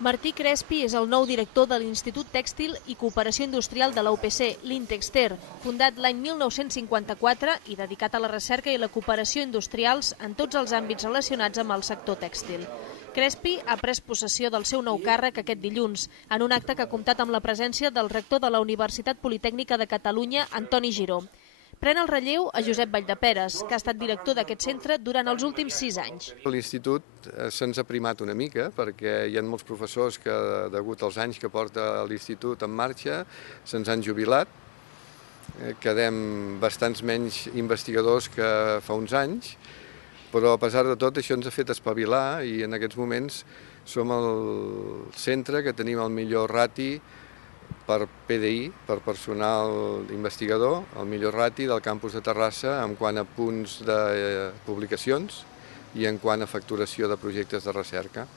Martí Crespi és el nou director de l'Institut Tèxtil i Cooperació Industrial de la UPC, l'Intexter, fundat l'any 1954 i dedicat a la recerca i la cooperació industrials en tots els àmbits relacionats amb el sector tèxtil. Crespi ha pres possessió del seu nou càrrec aquest dilluns, en un acte que ha comptat amb la presència del rector de la Universitat Politècnica de Catalunya, Antoni Giró. Pren el relleu a Josep Valldeperes, que ha estat director d'aquest centre durant els últims 6 anys. L'Institut se'ns ha primat una mica perquè hi ha molts professors que, degut als anys que porta l'Institut en marxa, se'ns han jubilat. Quedem bastants menys investigadors que fa uns anys, però a pesar de tot això ens ha fet espavilar i en aquests moments som el centre que tenim el millor rati per PDI, per personal investigador, el millor rati del campus de Terrassa en quant a punts de publicacions i en quant a facturació de projectes de recerca.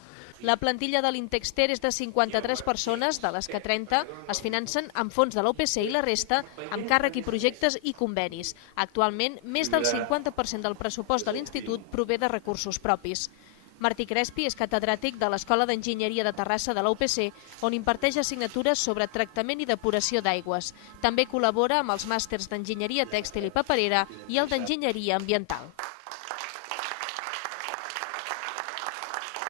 La plantilla de l'Intexter és de 53 persones, de les que 30 es financen amb fons de l'UPC i la resta amb càrrec i projectes i convenis. Actualment, més del 50% del pressupost de l'Institut prové de recursos propis. Martí Crespi és catedràtic de l'Escola d'Enginyeria de Terrassa de la UPC, on imparteix assignatures sobre tractament i depuració d'aigües. També col·labora amb els màsters d'Enginyeria Tèxtil i Paperera i el d'Enginyeria Ambiental.